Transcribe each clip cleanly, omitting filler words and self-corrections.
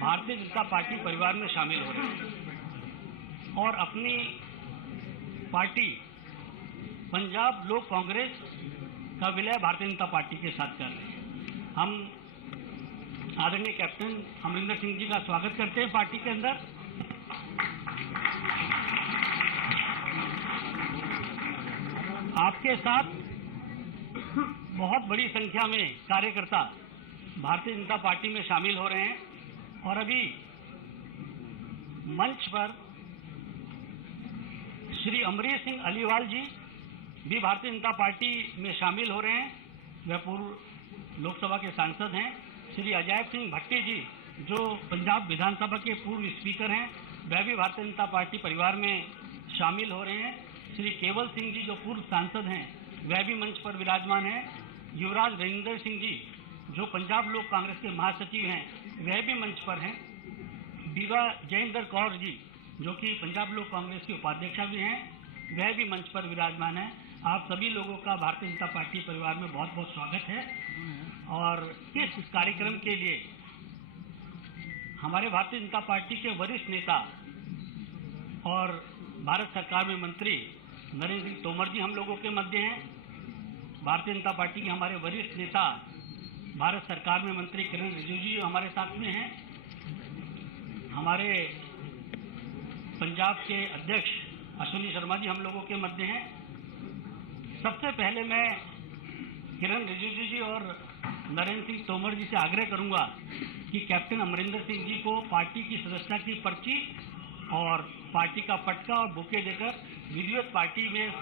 Bharatiya Janata party परिवार में शामिल हो रहे हैं और अपनी पार्टी पंजाब लोक कांग्रेस का विलय भारतीय जनता पार्टी के साथ कर रहे हैं। हम आदरणीय कैप्टन अमरिंदर सिंह जी का स्वागत करते हैं पार्टी के अंदर। आपके साथ बहुत बड़ी संख्या में कार्यकर्ता भारतीय जनता पार्टी में शामिल हो रहे हैं और अभी मंच पर श्री अमरीश सिंह अलीवाल जी भी भारतीय जनता पार्टी में शामिल हो रहे हैं। वह पूर्व लोकसभा के सांसद हैं। श्री अजय सिंह भट्टी जी जो पंजाब विधानसभा के पूर्व स्पीकर हैं, वह भी भारतीय जनता पार्टी परिवार में शामिल हो रहे हैं। श्री केवल सिंह जी जो पूर्व सांसद हैं, वह भी मंच पर विराजमान हैं। युवराज रविंदर सिंह जी जो पंजाब लोक कांग्रेस के महासचिव हैं, वह भी मंच पर हैं। बीबा जयेंद्र कौर जी जो कि पंजाब लोक कांग्रेस के उपाध्यक्ष भी हैं, वह भी मंच पर विराजमान हैं। आप सभी लोगों का भारतीय जनता पार्टी परिवार में बहुत बहुत स्वागत है। और इस कार्यक्रम के लिए हमारे भारतीय जनता पार्टी के वरिष्ठ नेता और भारत सरकार में मंत्री नरेंद्र सिंह तोमर जी हम लोगों के मध्य हैं। भारतीय जनता पार्टी के हमारे वरिष्ठ नेता भारत सरकार में मंत्री किरण रिजिजू जी हमारे साथ में हैं। हमारे पंजाब के अध्यक्ष अश्विनी शर्मा जी हम लोगों के मध्य हैं। सबसे पहले मैं किरण रिजिजू जी और नरेंद्र सिंह तोमर जी से आग्रह करूंगा कि कैप्टन अमरिंदर सिंह जी को पार्टी की सदस्यता की पर्ची और पार्टी का पटका और बुके देकर विधिवत पार्टी में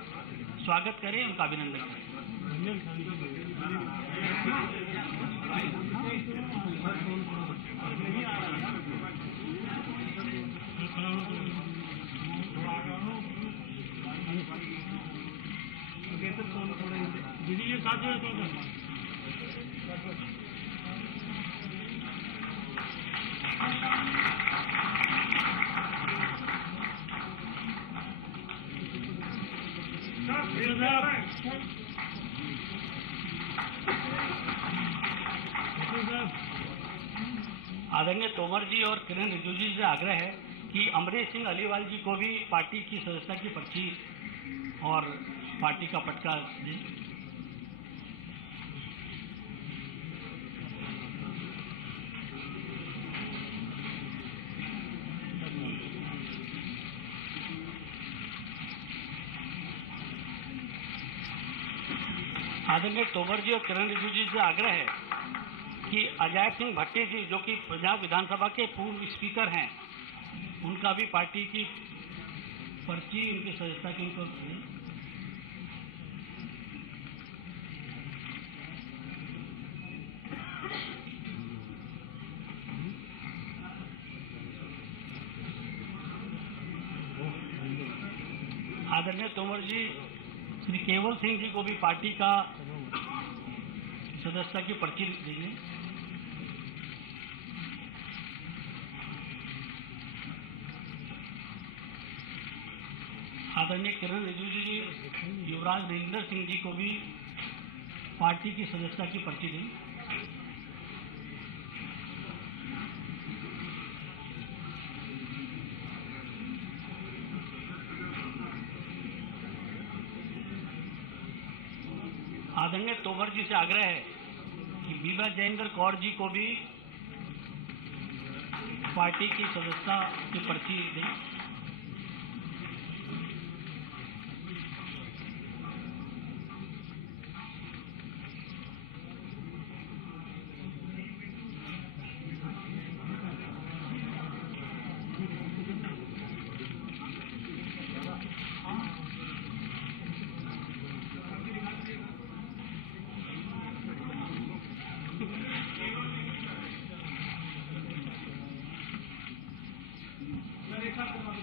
स्वागत करें, उनका अभिनंदन करें। ये साथ आदरणीय तोमर जी और किरण रिजिजू जी से आग्रह है कि अमरीश सिंह अलीवाल जी को भी पार्टी की सदस्यता की पर्ची और पार्टी का पटका दें। आदरणीय तोमर जी और किरण रिजिजू जी से आग्रह है कि अजय सिंह भट्टी जी जो कि पंजाब विधानसभा के पूर्व स्पीकर हैं, उनका भी पार्टी की पर्ची उनकी सदस्यता की उनको आदरणीय तोमर जी श्री केवल सिंह जी को भी पार्टी का सदस्यता की पर्ची देंगे। आदरणीय किरण रिजिजू जी युवराज रविंदर सिंह जी को भी पार्टी की सदस्यता की पर्ची दें। आदरणीय तोमर जी से आग्रह है कि बीबा जयेंद्र कौर जी को भी पार्टी की सदस्यता की पर्ची दें।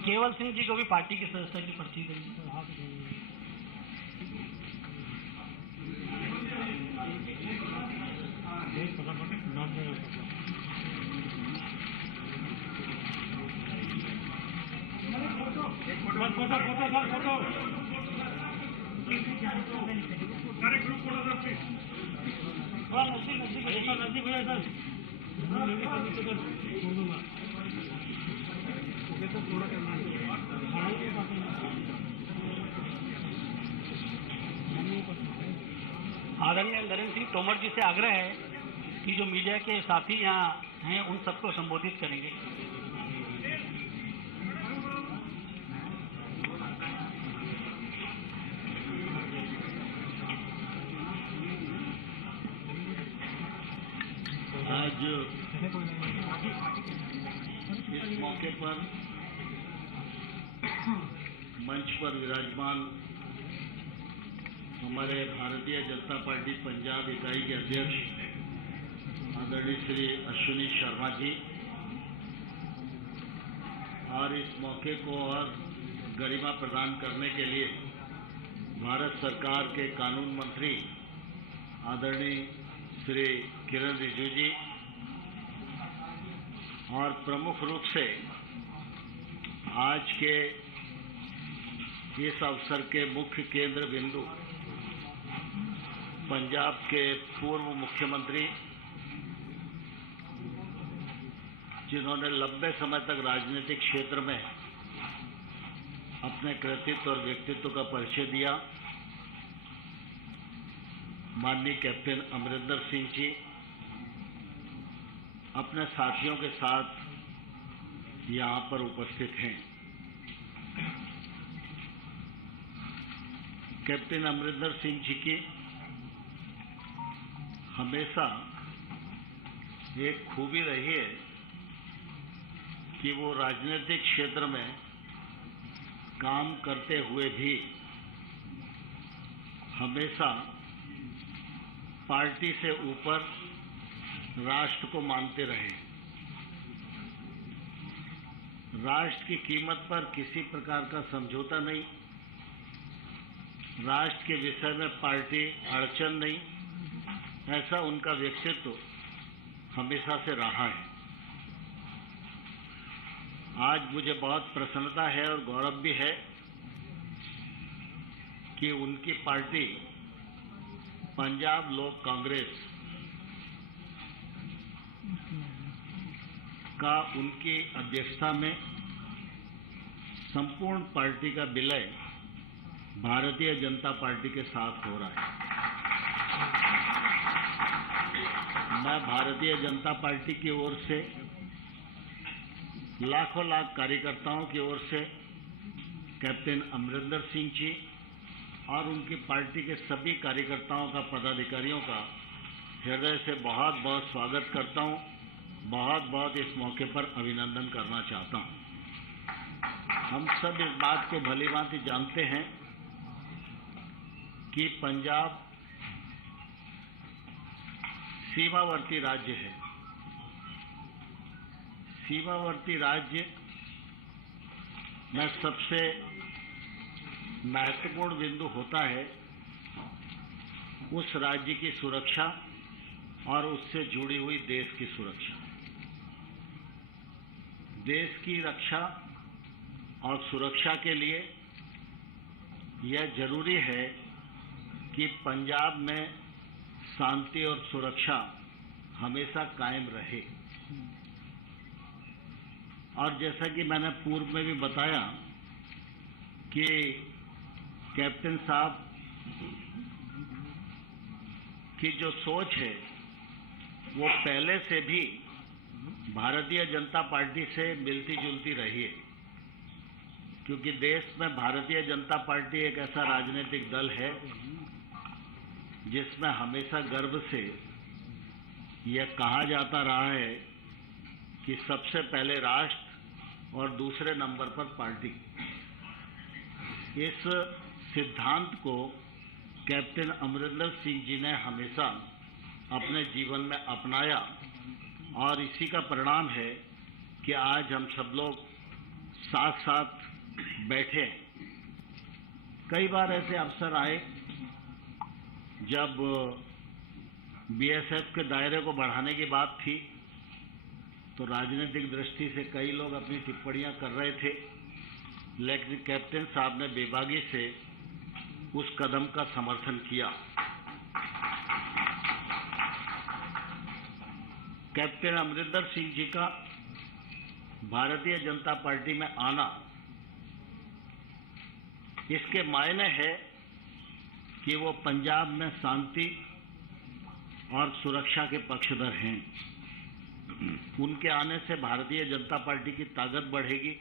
केवल सिंह जी को भी पार्टी की सदस्यता की पर्ची देंगे। नजदीक आदरणीय नरेंद्र सिंह तोमर जी से आग्रह है कि जो मीडिया के साथी यहाँ हैं उन सबको संबोधित करेंगे। आज इस मौके पर मंच पर विराजमान हमारे भारतीय जनता पार्टी पंजाब इकाई के अध्यक्ष आदरणीय श्री अश्विनी शर्मा जी और इस मौके को और गरिमा प्रदान करने के लिए भारत सरकार के कानून मंत्री आदरणीय श्री किरण रिजिजू जी और प्रमुख रूप से आज के इस अवसर के मुख्य केंद्र बिंदु पंजाब के पूर्व मुख्यमंत्री जिन्होंने लंबे समय तक राजनीतिक क्षेत्र में अपने कृतित्व और व्यक्तित्व का परिचय दिया, माननीय कैप्टन अमरिंदर सिंह जी अपने साथियों के साथ यहाँ पर उपस्थित हैं। कैप्टन अमरिंदर सिंह जी की हमेशा एक खूबी रही है कि वो राजनीतिक क्षेत्र में काम करते हुए भी हमेशा पार्टी से ऊपर राष्ट्र को मानते रहे। राष्ट्र की कीमत पर किसी प्रकार का समझौता नहीं, राष्ट्र के विषय में पार्टी अड़चन नहीं, ऐसा उनका व्यक्तित्व हमेशा से रहा है। आज मुझे बहुत प्रसन्नता है और गौरव भी है कि उनकी पार्टी पंजाब लोक कांग्रेस का उनकी अध्यक्षता में संपूर्ण पार्टी का विलय भारतीय जनता पार्टी के साथ हो रहा है। मैं भारतीय जनता पार्टी की ओर से लाखों लाख कार्यकर्ताओं की ओर से कैप्टन अमरिंदर सिंह जी और उनकी पार्टी के सभी कार्यकर्ताओं का, पदाधिकारियों का हृदय से बहुत बहुत स्वागत करता हूं, बहुत बहुत इस मौके पर अभिनंदन करना चाहता हूं। हम सब इस बात को भलीभांति जानते हैं कि पंजाब सीमावर्ती राज्य है। सीमावर्ती राज्य में सबसे महत्वपूर्ण बिंदु होता है उस राज्य की सुरक्षा और उससे जुड़ी हुई देश की सुरक्षा। देश की रक्षा और सुरक्षा के लिए यह जरूरी है कि पंजाब में शांति और सुरक्षा हमेशा कायम रहे। और जैसा कि मैंने पूर्व में भी बताया कि कैप्टन साहब की जो सोच है वो पहले से भी भारतीय जनता पार्टी से मिलती जुलती रही है, क्योंकि देश में भारतीय जनता पार्टी एक ऐसा राजनीतिक दल है जिसमें हमेशा गर्व से यह कहा जाता रहा है कि सबसे पहले राष्ट्र और दूसरे नंबर पर पार्टी। इस सिद्धांत को कैप्टन अमरिंदर सिंह जी ने हमेशा अपने जीवन में अपनाया और इसी का परिणाम है कि आज हम सब लोग साथ साथ बैठे हैं। कई बार ऐसे अवसर आए जब बीएसएफ के दायरे को बढ़ाने की बात थी, तो राजनीतिक दृष्टि से कई लोग अपनी टिप्पणियां कर रहे थे, लेकिन कैप्टन साहब ने बेबागी से उस कदम का समर्थन किया। कैप्टन अमरिंदर सिंह जी का भारतीय जनता पार्टी में आना, इसके मायने है कि वो पंजाब में शांति और सुरक्षा के पक्षधर हैं। उनके आने से भारतीय जनता पार्टी की ताकत बढ़ेगी।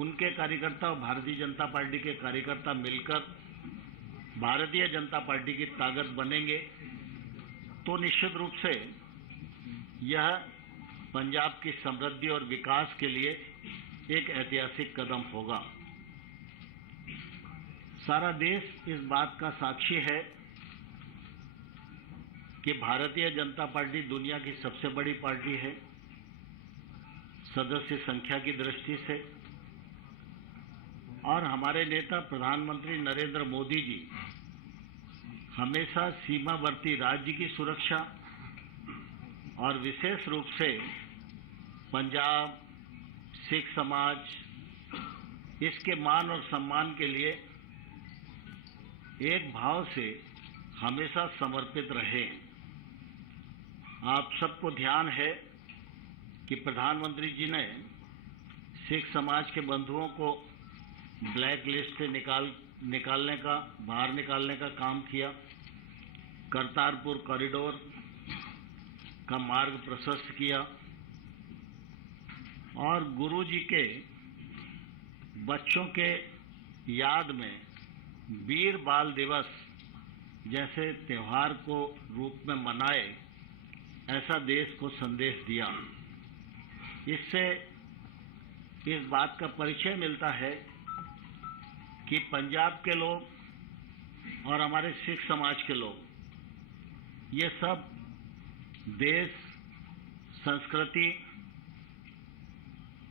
उनके कार्यकर्ता और भारतीय जनता पार्टी के कार्यकर्ता मिलकर भारतीय जनता पार्टी की ताकत बनेंगे तो निश्चित रूप से यह पंजाब की समृद्धि और विकास के लिए एक ऐतिहासिक कदम होगा। सारा देश इस बात का साक्षी है कि भारतीय जनता पार्टी दुनिया की सबसे बड़ी पार्टी है सदस्य संख्या की दृष्टि से, और हमारे नेता प्रधानमंत्री नरेंद्र मोदी जी हमेशा सीमावर्ती राज्य की सुरक्षा और विशेष रूप से पंजाब, सिख समाज इसके मान और सम्मान के लिए एक भाव से हमेशा समर्पित रहे। आप सबको ध्यान है कि प्रधानमंत्री जी ने सिख समाज के बंधुओं को ब्लैक लिस्ट से बाहर निकालने का काम किया, करतारपुर कॉरिडोर का मार्ग प्रशस्त किया और गुरु जी के बच्चों के याद में वीर बाल दिवस जैसे त्योहार को रूप में मनाए, ऐसा देश को संदेश दिया। इससे इस बात का परिचय मिलता है कि पंजाब के लोग और हमारे सिख समाज के लोग ये सब देश संस्कृति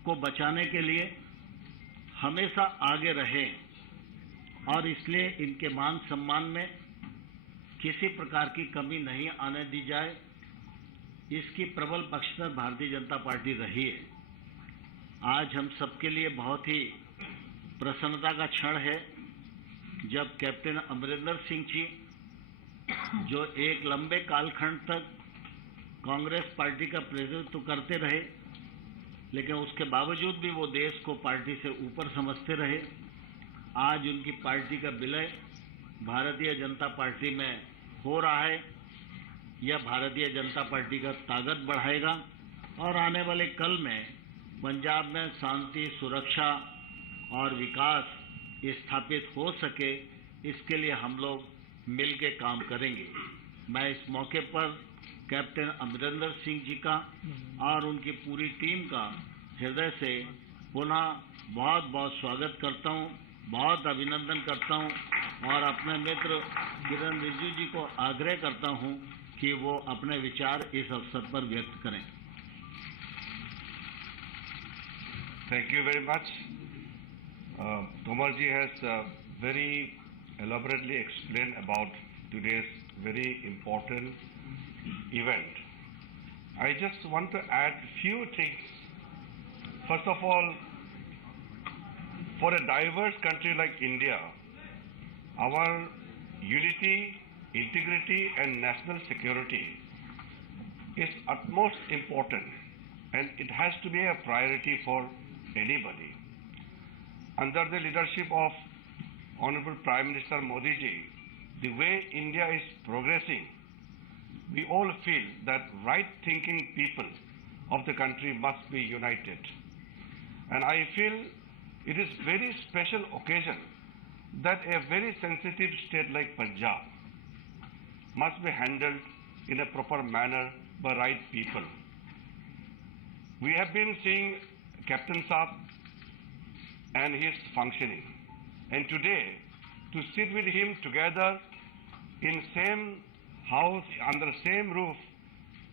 को बचाने के लिए हमेशा आगे रहे और इसलिए इनके मान सम्मान में किसी प्रकार की कमी नहीं आने दी जाए, इसकी प्रबल पक्षधर भारतीय जनता पार्टी रही है। आज हम सबके लिए बहुत ही प्रसन्नता का क्षण है जब कैप्टन अमरिंदर सिंह जी, जो एक लंबे कालखंड तक कांग्रेस पार्टी का प्रतिनिधित्व करते रहे, लेकिन उसके बावजूद भी वो देश को पार्टी से ऊपर समझते रहे, आज उनकी पार्टी का विलय भारतीय जनता पार्टी में हो रहा है। यह भारतीय जनता पार्टी का ताकत बढ़ाएगा और आने वाले कल में पंजाब में शांति, सुरक्षा और विकास स्थापित हो सके, इसके लिए हम लोग मिल के काम करेंगे। मैं इस मौके पर कैप्टन अमरिंदर सिंह जी का और उनकी पूरी टीम का हृदय से पुनः बहुत बहुत स्वागत करता हूं, बहुत अभिनंदन करता हूं और अपने मित्र किरण रिजिजू जी को आग्रह करता हूं कि वो अपने विचार इस अवसर पर व्यक्त करें। Thank you very much. क.अमर ji has very elaborately explained about today's very important event. I just want to add few things. First of all, for a diverse country like India, our unity, integrity and national security is utmost important, and it has to be a priority for anybody. Under the leadership of Honorable Prime Minister Modi ji, the way India is progressing, we all feel that right-thinking people of the country must be united. And I feel it is very special occasion that a very sensitive state like Punjab must be handled in a proper manner by right people. We have been seeing Captain Saab and his functioning, and today to sit with him together in same house, under same roof,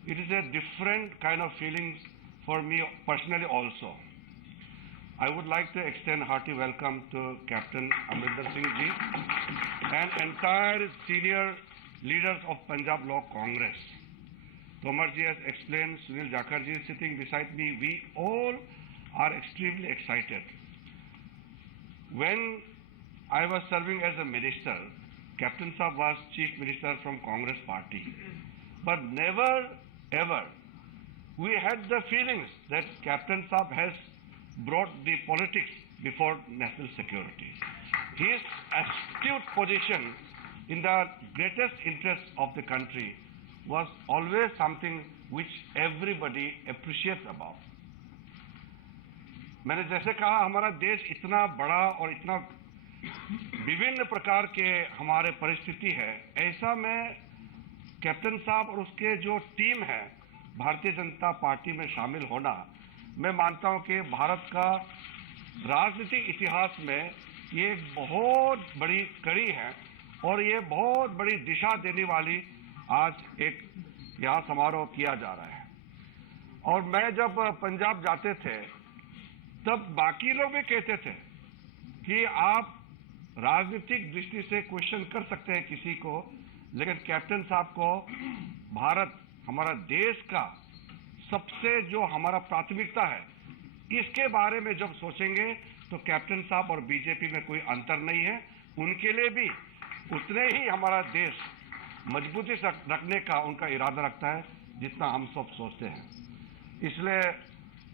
it is a different kind of feelings for me personally also. I would like to extend hearty welcome to Captain Amrinder Singh ji and entire senior leaders of Punjab Law Congress. क.अमर ji has explained, Sunil Jakhar ji is sitting beside me. We all are extremely excited. When I was serving as a minister, Captain Saab was Chief Minister from Congress Party. But never ever we had the feelings that Captain Saab has brought the politics before national security. His astute position in the greatest interest of the country was always something which everybody appreciates about. मैंने जैसे कहा, हमारा देश इतना बड़ा और इतना विभिन्न प्रकार के हमारे परिस्थिति है, ऐसा में कैप्टन साहब और उसके जो टीम है भारतीय जनता पार्टी में शामिल होना, मैं मानता हूं कि भारत का राजनीतिक इतिहास में ये एक बहुत बड़ी कड़ी है और ये बहुत बड़ी दिशा देने वाली आज एक यहाँ समारोह किया जा रहा है। और मैं जब पंजाब जाते थे तब बाकी लोग भी कहते थे कि आप राजनीतिक दृष्टि से क्वेश्चन कर सकते हैं किसी को, लेकिन कैप्टन साहब को भारत, हमारा देश का सबसे जो हमारा प्राथमिकता है, इसके बारे में जब सोचेंगे तो कैप्टन साहब और बीजेपी में कोई अंतर नहीं है। उनके लिए भी उतने ही हमारा देश मजबूती से रखने का उनका इरादा रखता है जितना हम सब सोचते हैं। इसलिए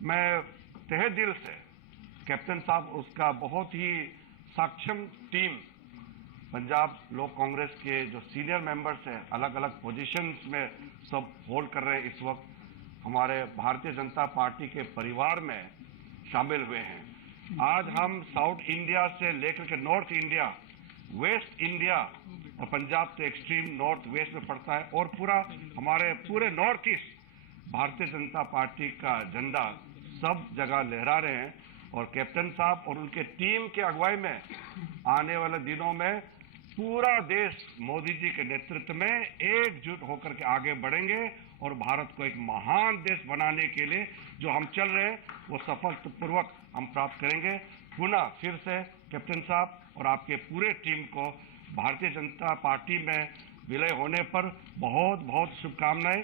मैं तहे दिल से कैप्टन साहब, उसका बहुत ही सक्षम टीम, पंजाब लोक कांग्रेस के जो सीनियर मेंबर्स हैं, अलग अलग पोजीशंस में सब होल्ड कर रहे हैं, इस वक्त हमारे भारतीय जनता पार्टी के परिवार में शामिल हुए हैं। आज हम साउथ इंडिया से लेकर के नॉर्थ इंडिया, वेस्ट इंडिया और पंजाब तो एक्सट्रीम नॉर्थ वेस्ट में पड़ता है और पूरा हमारे पूरे north east Bharatiya Janata party का झंडा सब जगह लहरा रहे हैं। और कैप्टन साहब और उनके टीम के अगुवाई में आने वाले दिनों में पूरा देश मोदी जी के नेतृत्व में एकजुट होकर के आगे बढ़ेंगे और भारत को एक महान देश बनाने के लिए जो हम चल रहे हैं वो सफलतापूर्वक हम प्राप्त करेंगे। पुनः फिर से कैप्टन साहब और आपके पूरे टीम को भारतीय जनता पार्टी में विलय होने पर बहुत बहुत शुभकामनाएं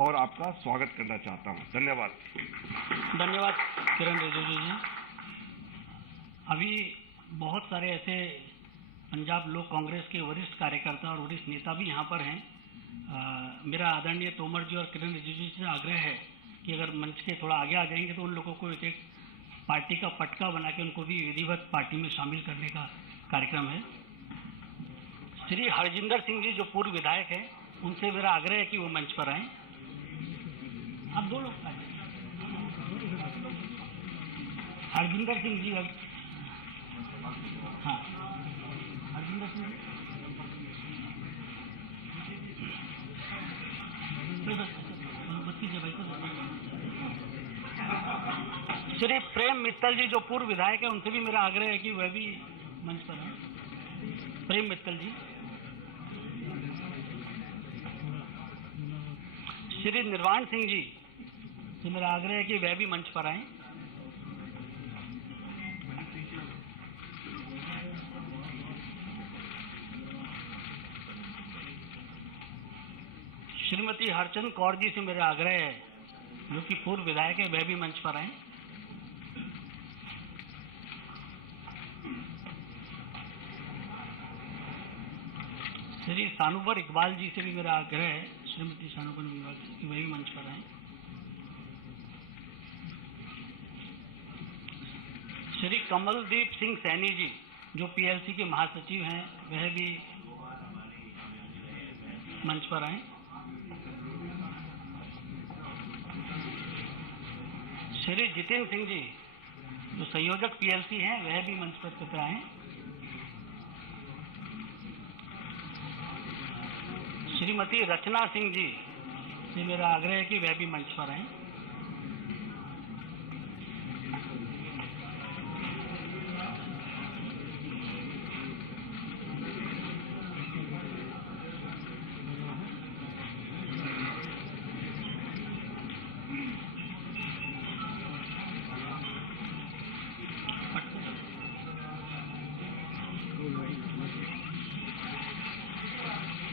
और आपका स्वागत करना चाहता हूं। धन्यवाद। धन्यवाद किरण रिजिजू जी। अभी बहुत सारे ऐसे पंजाब लोक कांग्रेस के वरिष्ठ कार्यकर्ता और वरिष्ठ नेता भी यहाँ पर हैं। मेरा आदरणीय तोमर जी और किरण रिजिजू जी से आग्रह है कि अगर मंच के थोड़ा आगे आ जाएंगे तो उन लोगों को एक एक पार्टी का पटका बना के उनको भी विधिवत पार्टी में शामिल करने का कार्यक्रम है। श्री हरजिंदर सिंह जी जो पूर्व विधायक हैं, उनसे मेरा आग्रह है कि वो मंच पर आएं। आप दो लोग आए। हरजिंदर सिंह जी, हाँ हरजिंदर सिंह श्री प्रेम मित्तल जी जो पूर्व विधायक है, उनसे भी मेरा आग्रह है कि वह भी मंच पर हैं। प्रेम मित्तल जी। श्री निर्वाण सिंह जी से मेरा आग्रह है कि वह भी मंच पर आएं। श्रीमती हरचंद कौर जी से मेरा आग्रह है, जो कि पूर्व विधायक है, वह भी मंच पर आएं। श्री सानुवर इकबाल जी से भी मेरा आग्रह है, श्रीमती सानुवर इकबाल जी, वह भी मंच पर आएं। श्री कमलदीप सिंह सैनी जी जो पीएलसी के महासचिव हैं, वह भी मंच पर आएं। श्री जितेंद्र सिंह जी जो संयोजक पीएलसी हैं, वह भी मंच पर कृपया आएं। श्रीमती रचना सिंह जी से मेरा आग्रह है कि वह भी मंच पर आएं।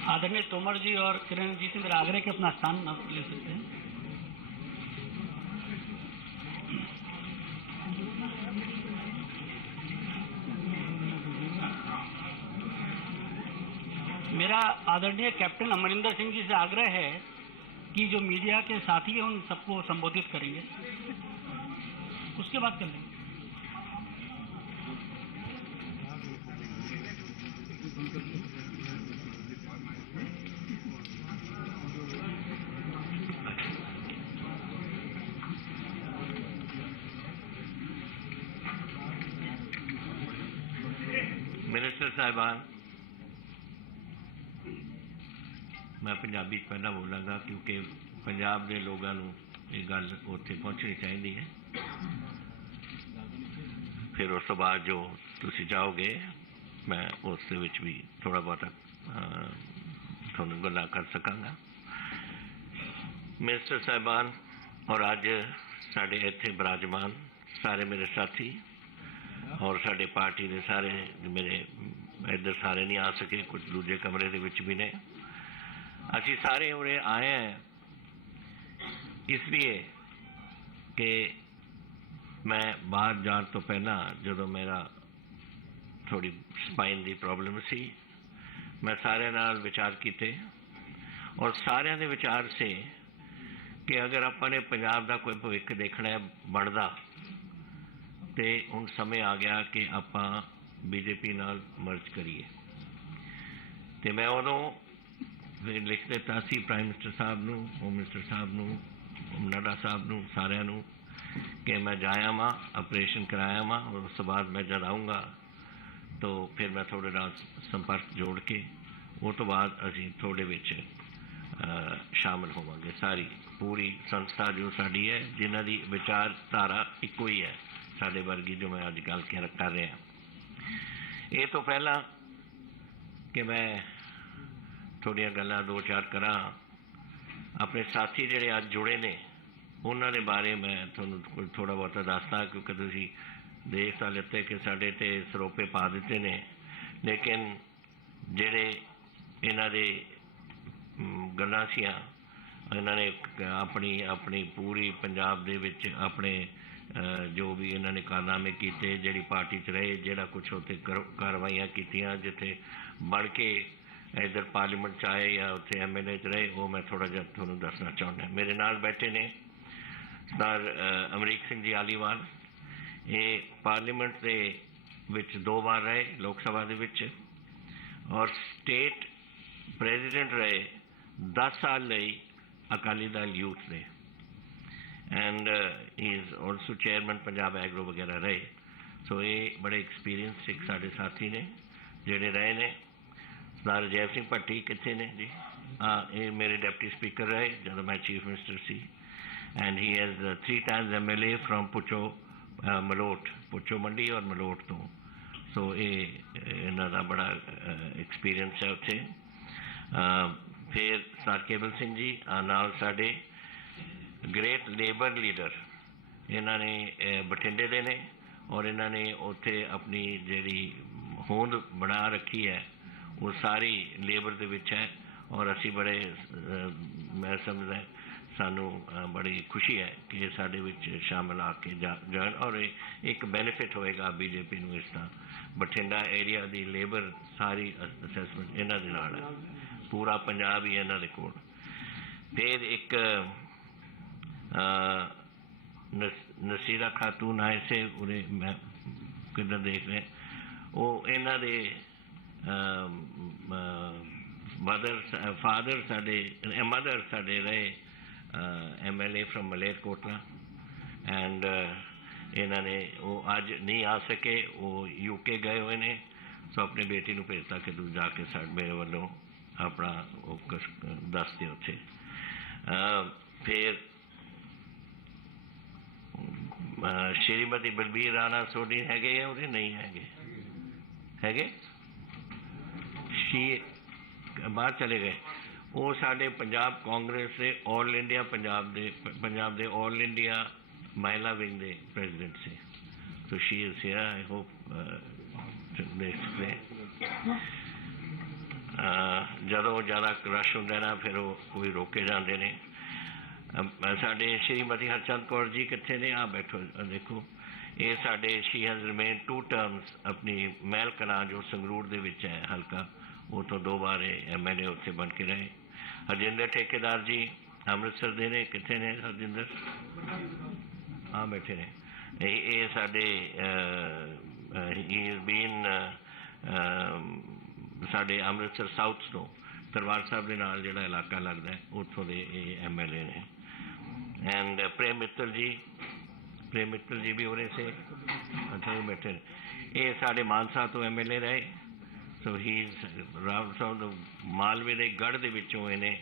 आदरणीय तोमर जी और किरण जी से मेरा आग्रह कि अपना स्थान आप ले सकते हैं। मेरा आदरणीय कैप्टन अमरिंदर सिंह जी से आग्रह है कि जो मीडिया के साथी हैं उन सबको संबोधित करेंगे, उसके बाद कर लेंगे। मिनिस्टर साहिबान, मैं पंजाबी पहला बोलांगा क्योंकि पंजाब के लोगों को ये गल उत्थे पहुँचनी चाहिए है। फिर उस तो बाद जो तुसी चाहोगे मैं उस भी थोड़ा बहुत थोड़ा गल्लां कर सकांगा। मिनिस्टर साहिबान और अज साढ़े इत्थे विराजमान सारे मेरे साथी और साढ़े पार्टी के सारे मेरे इधर सारे नहीं आ सके, कुछ दूजे कमरे के विच भी ने। असी सारे उरे आए हैं इसलिए कि मैं बाहर जाने तो पहला जो मेरा थोड़ी स्पाइन की प्रॉब्लम सी, मैं सारे नाल विचार किए और सारे के विचार से कि अगर अपने पंजाब का कोई भविख देखना है बनता तो हुण समय आ गया कि आप बीजेपी नाल मर्ज करिए। तो मैं उदों लिख दिता सी प्राइम मिनिस्टर साहब नूं, होम मिनिस्टर साहब नूं, नड्डा साहब नूं, सारिਆਂ नूं कि मैं जाया वहाँ ऑपरेशन कराया वहाँ और उस बाद मैं जब आऊँगा तो फिर मैं थोड़े नाल संपर्क जोड़ के वो तो बाद असी थोड़े विच शामिल होवांगे। सारी पूरी संस्था जो साड़ी है जिन्हां दी विचारधारा इक्को ही है साडे वर्गी जो मैं अज गल कर रहा। ये तो पहला कि मैं थोड़िया गल्लां दो चार करा अपने साथी जिहड़े अज जुड़े ने उन्होंने बारे मैं थोड़ा थोड़ा बहुत दसदा क्योंकि तुसीं देख तो लिते कि साढ़े ते सरोपे पा दिते ने, लेकिन जिहड़े इन्हां दे गल्लां सीआं इन्होंने अपनी अपनी पूरी पंजाब दे विच अपने जो भी इन्होंने कारनामे किए, जिहड़ी पार्टी च रहे, जिहड़ा कुछ उत्थे कार्रवाइयां कीतियां, जिथे बन के इधर पार्लीमेंट च आए या उत्थे MLA च रहे, वो मैं थोड़ा जिहा तुहानूं दसना चाहुंदा। मेरे नाल बैठे ने सर अमरीक सिंह जी आलीवाल, ये पार्लीमेंट के विच 2 बार रहे लोक सभा दे विच और स्टेट प्रेजिडेंट रहे 10 साल लई अकाली दल यूथ ने and he is also chairman Punjab agro वगैरह रहे। सो ये बड़े एक्सपीरियंस एक साढ़े साथी ने जिहड़े रहे ने। सरदार जय सिंह भट्टी कितने ने जी? हाँ, ये मेरे डिप्टी स्पीकर रहे जब मैं चीफ मिनिस्टर सी and he has 3 times MLA from पुचो मलोट, पुचो मंडी और मलोट तो। सो ये इन्हां दा बड़ा एक्सपीरियंस है उत्थे। फिर सर केबल सिंह जी नाल साडे ग्रेट लेबर लीडर, इन्होंने बठिंडे दे ने और इन्होंने उत्थे अपनी जिहड़ी होंद बना रखी है वो सारी लेबर दे विच है और असी बड़े मैं समझदा सानू बड़ी खुशी है कि ये साडे विच शामिल आके जान और एक बेनिफिट होएगा बीजेपी नूं। इसका बठिंडा एरिया दी लेबर सारी असैसमेंट इन्हां दे नाल है, पूरा पंजाब ही इन्हां दे कोल। फिर एक नसीरा खातून आए से उरे मैं किधर देख रहे वो इन्हां दे मदर साडे रहे MLA फ्रॉम मलेरकोटला एंड इन्होंने वो अज नहीं आ सके, वो UK गए हुए ने। सो अपनी बेटी नूं भेजता कि तू जाके मेरे वालों अपना वो दस दे उत्थे। फिर श्रीमती बलबीर राणा सोडी हैगे है उरे नहीं हैगे शी बाहर चले गए। वो साडे पंजाब कांग्रेस से all India Punjab they all India महिला विंग दे प्रेजिडेंट से। तो she is here, I hope जदों ज़्यादा रश होंदा ना फिर वो कोई रोके जाते ने। साडे श्रीमती हरचंद कौर जी कितने ने? आ बैठो देखो, ये साडे शी हैज़ रिमेन 2 terms अपनी महल कलां जो संगरूर दे विच है हल्का, वो तो 2 बार MLA उत्थे बन के रहे। हरजिंदर ठेकेदार जी अमृतसर दे ने, कितने ने हरजिंदर? हाँ बैठे ने। ये साडे ही इज़ बीन साडे अमृतसर साउथ तो दरबार साहब के नाल जिहड़ा इलाका लगता है उत्थों दे MLA ने। एंड प्रेम मित्तल जी भी उरे से, अच्छा वो बैठे ने। ये साडे मानसा तो MLA रहे So he's around some of the Malwe ਦੇ ਗੜ੍ਹ ਦੇ ਵਿੱਚੋਂ ਇਹਨੇ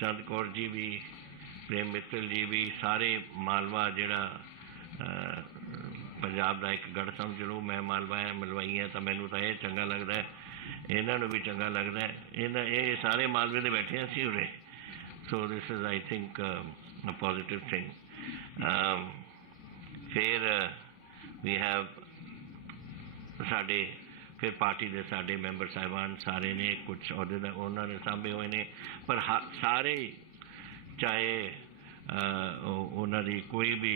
ਚੰਦ ਕੌਰ ਜੀ ਵੀ ਪ੍ਰੇਮ ਮਿੱਤਲ ਜੀ ਵੀ ਸਾਰੇ ਮਾਲਵਾ ਜਿਹੜਾ ਪੰਜਾਬ ਦਾ ਇੱਕ ਗੜ੍ਹ ਸਮਝ ਲਓ ਮੈਂ ਮਾਲਵਾ ਮਲਵਾਈ ਹਾਂ ਤਾਂ ਮੈਨੂੰ ਤਾਂ ਇਹ ਚੰਗਾ ਲੱਗਦਾ ਇਹਨਾਂ ਨੂੰ ਵੀ ਚੰਗਾ ਲੱਗਦਾ ਇਹ ਸਾਰੇ ਮਾਲਵੇ ਦੇ ਬੈਠੇ ਅਸੀਂ ਉਰੇ so this is I think a positive thing. ਫਿਰ we have ਸਾਡੇ ਫਿਰ ਪਾਰਟੀ ਦੇ ਸਾਡੇ ਮੈਂਬਰ ਸਾਹਿਬਾਨ ਸਾਰੇ ਨੇ ਕੁਛ ਅਹੁਦੇ ਦਾ ਉਹਨਾਂ ਨੇ ਸਾਂਭੇ ਹੋਏ ਨੇ ਪਰ ਸਾਰੇ ਚਾਹੇ ਉਹਨਾਂ ਦੀ ਕੋਈ ਵੀ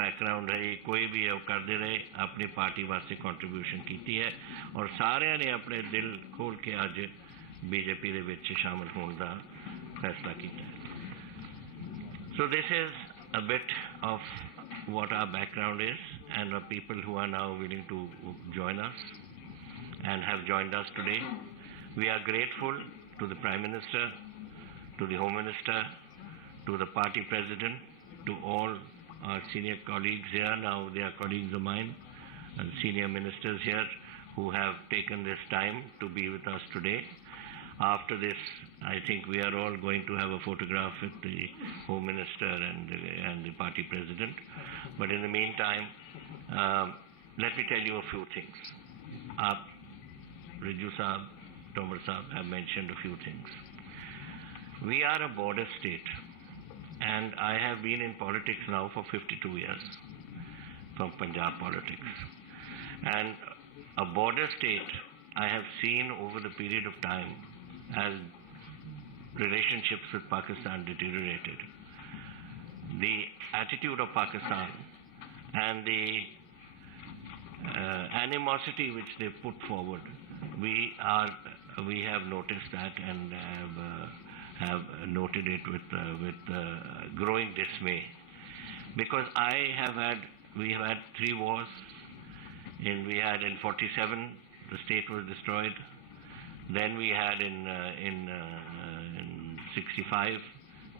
ਬੈਕਗਰਾਉਂਡ ਰਹੇ ਕੋਈ ਵੀ ਉਹ ਕਰਦੇ ਰਹੇ ਆਪਣੀ ਪਾਰਟੀ ਵਾਸਤੇ ਕੰਟਰੀਬਿਊਸ਼ਨ ਕੀਤੀ ਹੈ ਔਰ ਸਾਰਿਆਂ ਨੇ ਆਪਣੇ ਦਿਲ ਖੋਲ੍ਹ ਕੇ ਅੱਜ BJP ਦੇ ਵਿੱਚ ਸ਼ਾਮਲ ਹੋਣ ਦਾ ਫੈਸਲਾ ਕੀਤਾ ਹੈ So this is a bit of what our background is and the people who are now willing to join us and have joined us today. We are grateful to the Prime Minister, to the Home Minister, to the party president, to all our senior colleagues here. Now they are colleagues of mine and senior ministers here who have taken this time to be with us today. After this, I think we are all going to have a photograph with the Home Minister and the party president. But in the meantime, let me tell you a few things. Riju Saab, क.अमर Saab have mentioned a few things. We are a border state, and I have been in politics now for 52 years, from Punjab politics. And a border state, I have seen over the period of time as relationships with Pakistan deteriorated. The attitude of Pakistan and the animosity which they put forward, we have noticed that and have noted it with growing dismay. Because we have had 3 wars. We had in 47, the state was destroyed. Then we had in 65,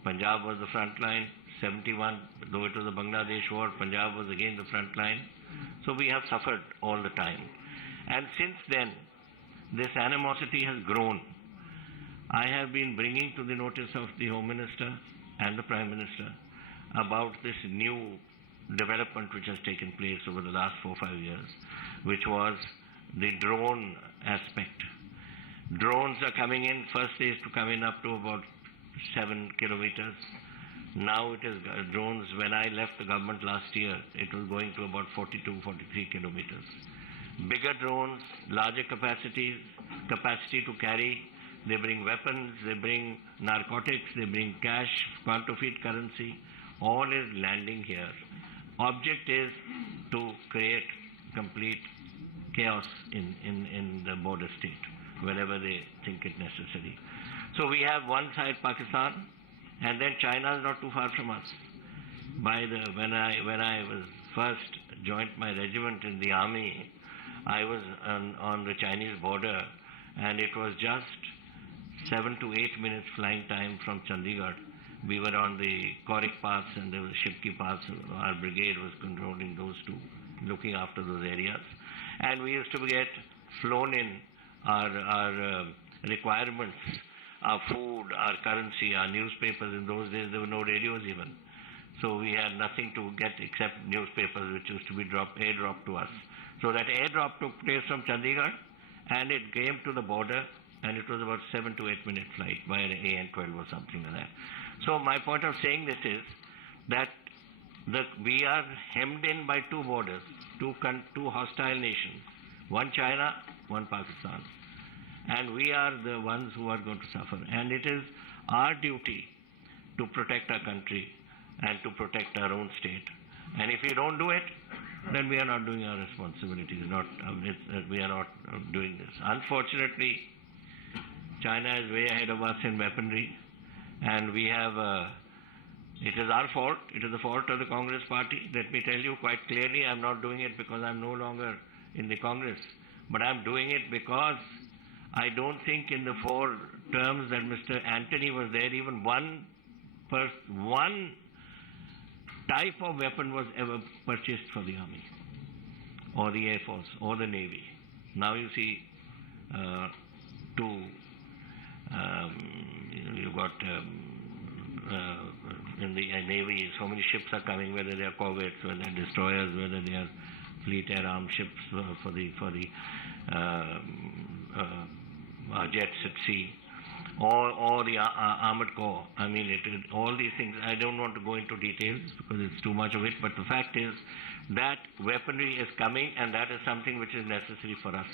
Punjab was the front line. 71, though it was a Bangladesh war, Punjab was again the front line. So we have suffered all the time. And since then, this animosity has grown. I have been bringing to the notice of the Home Minister and the Prime Minister about this new development which has taken place over the last 4-5 years, which was the drone aspect. Drones are coming in. First they used to come in up to about 7 kilometers. Now it is drones. When I left the government last year, it was going to about 42-43 kilometers. Bigger drones, larger capacity to carry. They bring weapons, they bring narcotics, they bring cash, counterfeit currency. All is landing here. Object is to create complete chaos in the border state whenever they think it necessary. So we have one side Pakistan, and then China is not too far from us. When I was first joined my regiment in the army, I was on the Chinese border, and it was just 7 to 8 minutes flying time from Chandigarh. We were on the Korik Pass and there was Shipki Pass. Our brigade was controlling those two, looking after those areas. And we used to get flown in our requirements, our food, our currency, our newspapers. In those days, there were no radios even. So we had nothing to get except newspapers, which used to be airdropped to us. So that airdrop took place from Chandigarh, and it came to the border, and it was about 7 to 8 minute flight by an AN-12 or something like that. So my point of saying this is that we are hemmed in by 2 borders, 2 hostile nations, one China, one Pakistan. And we are the ones who are going to suffer. And it is our duty to protect our country and to protect our own state. And if we don't do it, then we are not doing our responsibilities. We are not doing this. Unfortunately, China is way ahead of us in weaponry. And we have, it is our fault. It is the fault of the Congress party. Let me tell you quite clearly, I am not doing it because I am no longer in the Congress. But I am doing it because I don't think in the 4 terms that Mr. Antony was there, even one type of weapon was ever purchased for the Army or the Air Force or the Navy. Now you see you got in the Navy, so many ships are coming, whether they are corvettes, whether they are destroyers, whether they are fleet air armed ships for the jets at sea, or the armored corps. I mean, all these things. I don't want to go into details because it's too much of it. But the fact is that weaponry is coming, and that is something which is necessary for us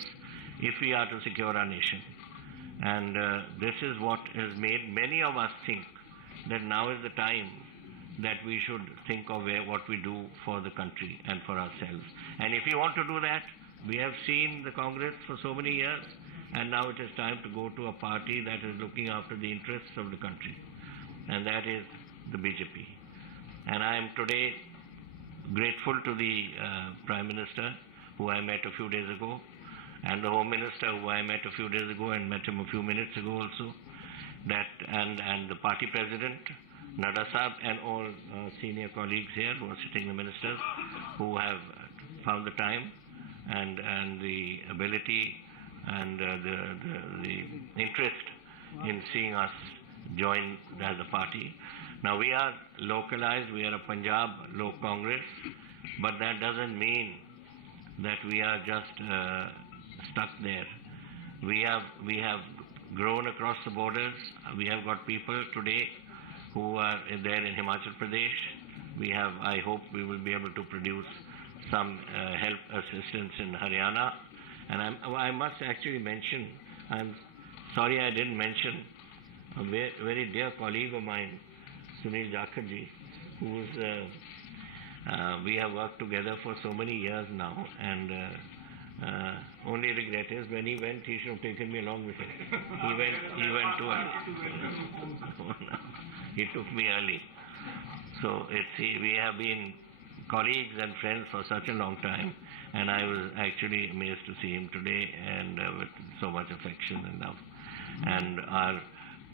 if we are to secure our nation. And this is what has made many of us think that now is the time that we should think of what we do for the country and for ourselves. And if we want to do that, we have seen the Congress for so many years, and now it is time to go to a party that is looking after the interests of the country, and that is the BJP. And I am today grateful to the Prime Minister, who I met a few days ago, and the Home Minister, who I met a few days ago and met him a few minutes ago also, and the party President, Nadda Sahab, and all senior colleagues here who are sitting, the ministers, who have found the time and the ability and the interest in seeing us join as a party. Now we are localized, we are a Punjab Lok Congress, but that doesn't mean that we are just stuck there. We have grown across the borders. We have got people today who are there in Himachal Pradesh. We have, I hope we will be able to produce some help assistance in Haryana. And I must actually mention, I'm sorry I didn't mention a very dear colleague of mine, Sunil Jakharji, who's we have worked together for so many years now, and only regret is when he went, he should have taken me along with him. He went too early. He took me early. So we have been colleagues and friends for such a long time, and I was actually amazed to see him today, and with so much affection and love. And our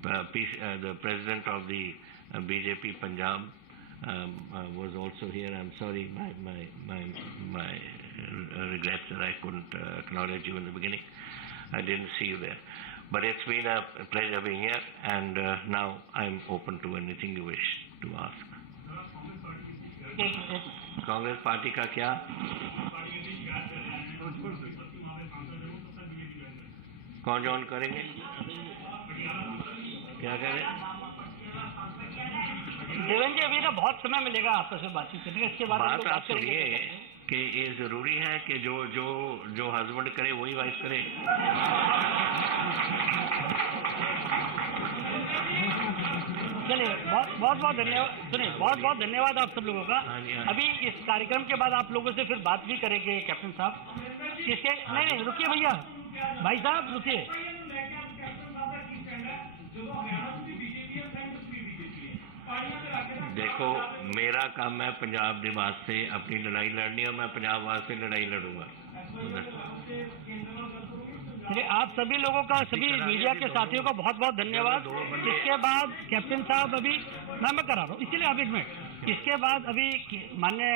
the president of the BJP Punjab was also here. I'm sorry, my regrets that I couldn't acknowledge you in the beginning. I didn't see you there. But it's been a pleasure being here, and now I'm open to anything you wish to ask. Congress party का क्या? कौन join करेंगे? क्या कह रहे? देवेंद्र जी, अभी ना बहुत समय मिलेगा आपस में बातचीत करने का। इसके बाद बात आप सुनिए कि ये जरूरी है कि जो हस्बैंड करे वही वाइफ करे। चलिए, बहुत धन्यवाद। सुनिए, बहुत धन्यवाद आप सब लोगों का। अभी इस कार्यक्रम के बाद आप लोगों से फिर बात भी करेंगे कैप्टन साहब। किसके? नहीं, रुकिए भैया, भाई साहब रुकिए। देखो, मेरा काम है पंजाब के वास्ते अपनी लड़ाई लड़नी, और मैं पंजाब वास्ते लड़ाई लड़ूंगा। चलिए, आप सभी लोगों का, सभी मीडिया के साथियों का बहुत धन्यवाद। इसके बाद कैप्टन साहब, अभी मैं करा रहा हूँ, इसीलिए आप एक मिनट। इसके बाद अभी माननीय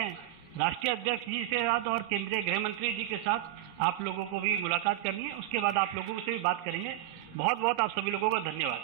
राष्ट्रीय अध्यक्ष जी से साथ और केंद्रीय गृह मंत्री जी के साथ आप लोगों को भी मुलाकात करनी है। उसके बाद आप लोगों से भी बात करेंगे। बहुत आप सभी लोगों का धन्यवाद।